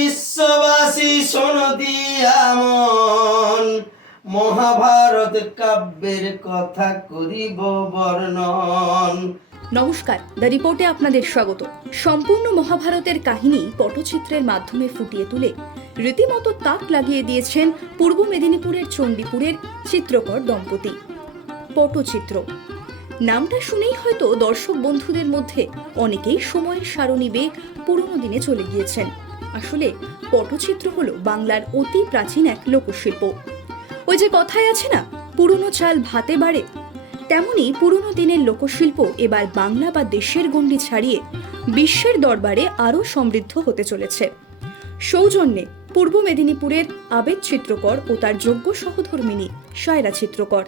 বিশ্ববাসী শোনো দিয়া মন, মহাভারত কাব্যের কথা করিব বর্ণন। নমস্কার, দ্য রিপোর্টে আপনাদের স্বাগত। সম্পূর্ণ মহাভারতের কাহিনী পটচিত্রের মাধ্যমে ফুটিয়ে তুলে রীতিমতো তাক লাগিয়ে দিয়েছেন পূর্ব মেদিনীপুরের চণ্ডীপুরের চিত্রকর দম্পতি। পটচিত্র নামটা শুনেই হয়তো দর্শক বন্ধুদের মধ্যে অনেকেই সময়ের সারণী বেয়ে পুরনো দিনে চলে গিয়েছেন। আসলে পটচিত্র হলো বাংলার অতি প্রাচীন এক লোকশিল্প। ওই যে কথায় আছে না, পুরনো চাল ভাতে বাড়ে, তেমনি পুরনো দিনের লোকশিল্প এবার বাংলা বা দেশের গণ্ডি ছাড়িয়ে বিশ্বের দরবারে আরও সমৃদ্ধ হতে চলেছে। সৌজন্যে পূর্ব মেদিনীপুরের আবেদ চিত্রকর ও তার যোগ্য সহধর্মিণী সায়রা চিত্রকর।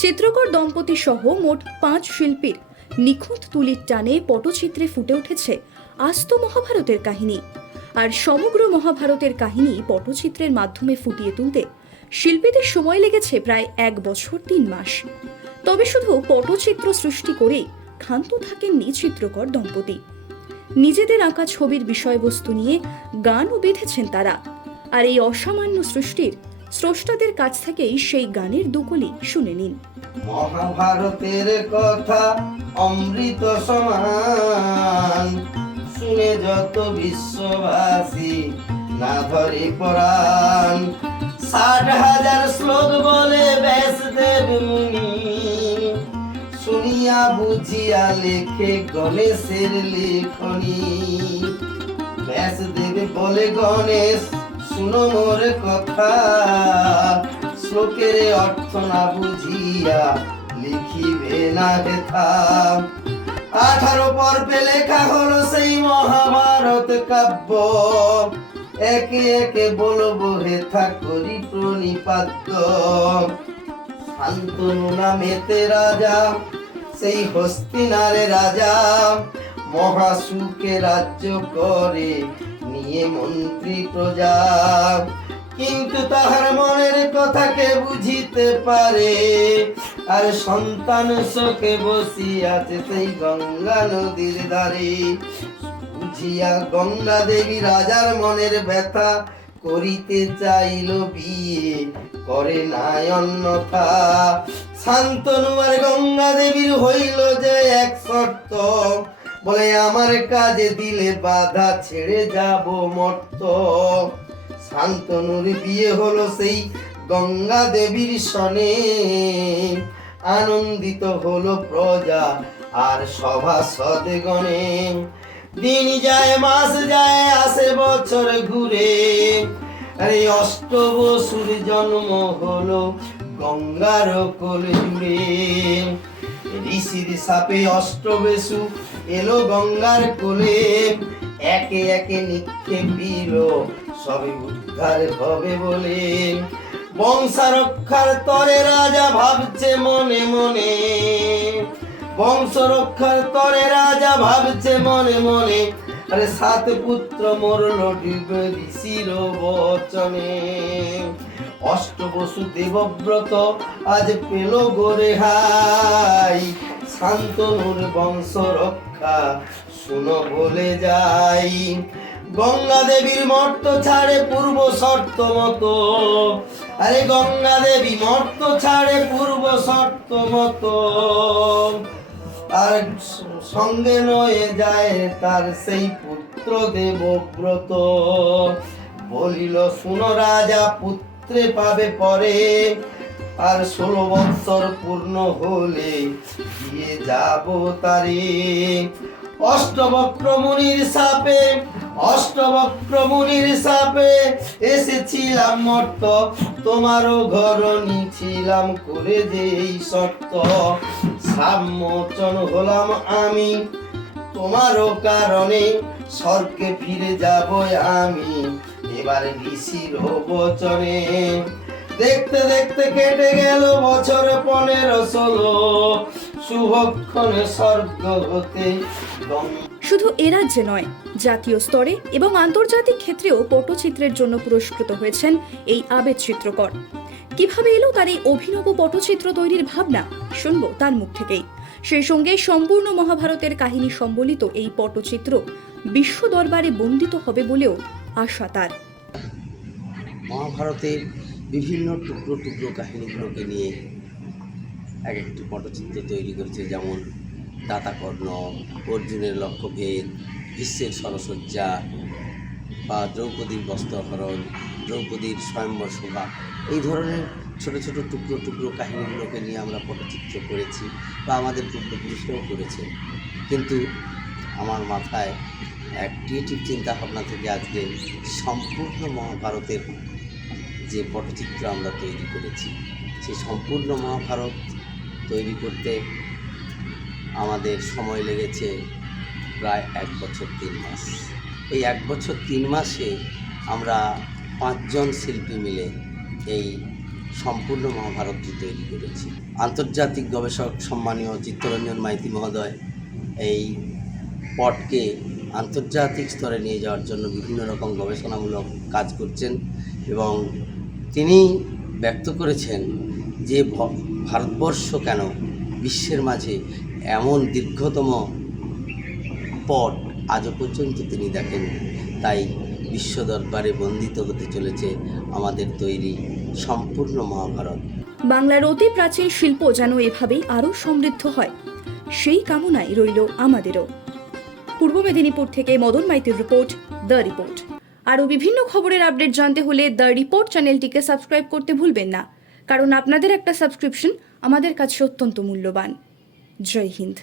চিত্রকর দম্পতি সহ মোট 5 শিল্পীর নিখুঁত তুলির টানে পটচিত্রে ফুটে উঠেছে আস্ত মহাভারতের কাহিনী। আর সমগ্র মহাভারতের কাহিনী পটচিত্রের মাধ্যমে ফুটিয়ে তুলতে শিল্পীদের সময় লেগেছে প্রায় 1 বছর 3 মাস। তবে শুধু পটচিত্র সৃষ্টি করেই ক্ষান্ত থাকেননি চিত্রকর দম্পতি। নিজেদের আঁকা ছবির বিষয়বস্তু নিয়ে গানও বেঁধেছেন তারা। আর এই অসামান্য সৃষ্টির স্রষ্টাদের কাছ থেকেই সেই গানের দুকলি শুনে নিন। মহাভারতের কথা অমৃত সমান, শুনে যত বিশ্ববাসী না ধরে পরাণ। 60,000 শ্লোক বলে ব্যাসদেব মুনি, শুনিয়া বুঝিয়া লেখে গণেশের লেখনী। ব্যাসদেব বলে গণেশ শুনো মোর কথা, শ্লোকের অর্থ না বুঝিয়া লিখিবে না হেথা। 18 পর্বে লেখা হলো সেই মহাভারত কাব্য, একে একে বলবো হেথা করি প্রণিপাত। শান্তনু নামেতে রাজা, সেই হস্তিনারে রাজা, মহাসুখে রাজ্য করে নিয়ে মন্ত্রী প্রজা। কিন্তু তাহার মনের কথা কে বুঝিতে পারে, আর সন্তান শোকে বসিয়াছে সেই গঙ্গা নদীর ধারে। বুঝিয়া গঙ্গা দেবী রাজার মনের ব্যথা, করিতে চাইল বিয়ে করে নাই অন্যথা। শান্তনু আর গঙ্গা দেবীর হইল যে এক শর্ত, বলে আমার কাজে দিলে বাধা ছেড়ে যাব মর্ত। শান্তনুর বিয়ে হলো সেই গঙ্গা দেবীর সনে, আনন্দিত হলো প্রজা আর সভাসদ গণে। দিন যায় মাস যায় আসে বছর ঘুরে, আরে অষ্টবসুর জন্ম হলো গঙ্গার কোল জুড়ে। ঋষির সাপে অষ্টবসু এলো গঙ্গার কোলে, একে একে নিক্ষেপ দিল সবে উদ্ধার হবে বলে। বংশ রক্ষার তরে রাজা ভাবছে মনে মনে, বংশ রক্ষার তরে রাজা ভাবছে মনে মনে। আরে 7 পুত্র মরল ডুবে ঋষির বচনে। অষ্টবসু দেবব্রত আজ পেল গোরে হাই, শান্তনুর বংশ রক্ষা শুনো বলে যাই। গঙ্গা দেবীর মর্ত ছাড়ে পূর্ব শর্ত মতো, আরে গঙ্গা দেবী মর্ত ছাড়ে পূর্ব শর্ত মতো। আর সঙ্গে নয়ে যায় তার সেই পুত্র দেবব্রত। বলিল শুনো রাজা পুত্রে পাবে পরে, আর 16 বৎসর পূর্ণ হলে দিয়ে যাব তারে। অষ্টবক্র মুনির সাপে, অষ্টবক্র মুনির সাপে এসেছিলাম মর্ত, তোমারও ঘরণী ছিলাম করে যে এই শর্ত। সামোচন হলাম আমি তোমারও কারণে, স্বর্গে ফিরে যাব আমি এবার ঋষির বচনে। দেখতে দেখতে কেটে গেল বছর 15-16, শুভক্ষণে স্বর্গ হতে। শুধু এ রাজ্যে নয়, জাতীয় স্তরে এবং আন্তর্জাতিক ক্ষেত্রেও পটচিত্রের জন্য পুরস্কৃত হয়েছেন এই আবেদ চিত্রকর। কিভাবে এলো তার এই অভিনব পটচিত্র তৈরির ভাবনা, শুনবো তার মুখ থেকেই। সেই সঙ্গে সম্পূর্ণ মহাভারতের কাহিনী সম্বলিত এই পটচিত্র বিশ্ব দরবারে বন্দিত হবে বলেও আশা তার। মহাভারতের বিভিন্ন টুকরো টুকরো কাহিনীগুলোকে নিয়ে এক একটি পটচিত্র তৈরি করেছে, যেমন দাতাকর্ণ, অর্জুনের লক্ষ্যভেদ, ভীষ্মের সরসজ্জা বা দ্রৌপদীর বস্ত্রহরণ, দ্রৌপদীর স্বয়ম্বর সভা, এই ধরনের ছোট ছোট টুকরো টুকরো কাহিনীগুলোকে নিয়ে আমরা পটচিত্র করেছি বা আমাদের পূর্বপুরুষরাও করেছে। কিন্তু আমার মাথায় এক ক্রিয়েটিভ চিন্তাভাবনা থেকে আজকে সম্পূর্ণ মহাভারতের যে পটচিত্র আমরা তৈরি করেছি, সেই সম্পূর্ণ মহাভারত তৈরি করতে আমাদের সময় লেগেছে প্রায় 1 বছর 3 মাস। এই 1 বছর 3 মাসে আমরা 5 জন শিল্পী মিলে এই সম্পূর্ণ মহাভারতটি তৈরি করেছি। আন্তর্জাতিক গবেষক সম্মানীয় চিত্তরঞ্জন মাইতি মহোদয় এই পটকে আন্তর্জাতিক স্তরে নিয়ে যাওয়ার জন্য বিভিন্ন রকম গবেষণামূলক কাজ করছেন এবং তিনি ব্যক্ত করেছেন যে ভারতবর্ষ কেন বিশ্বের মাঝে এমন দীর্ঘতম পট আজও পর্যন্ত তিনি দেখেন। তাই বিশ্ব দরবারে বন্দিত হতে চলেছে আমাদের তৈরি সম্পূর্ণ মহাভারত। বাংলার অতি প্রাচীন শিল্প যেন এভাবেই আরও সমৃদ্ধ হয়, সেই কামনাই রইল আমাদেরও। পূর্ব মেদিনীপুর থেকে মদন মাইতির রিপোর্ট, দ্য রিপোর্ট। আরও বিভিন্ন খবরের আপডেট জানতে হলে দ্য রিপোর্ট চ্যানেলটিকে সাবস্ক্রাইব করতে ভুলবেন না, কারণ আপনাদের একটা সাবস্ক্রিপশন আমাদের কাছে অত্যন্ত মূল্যবান। জয় হিন্দ।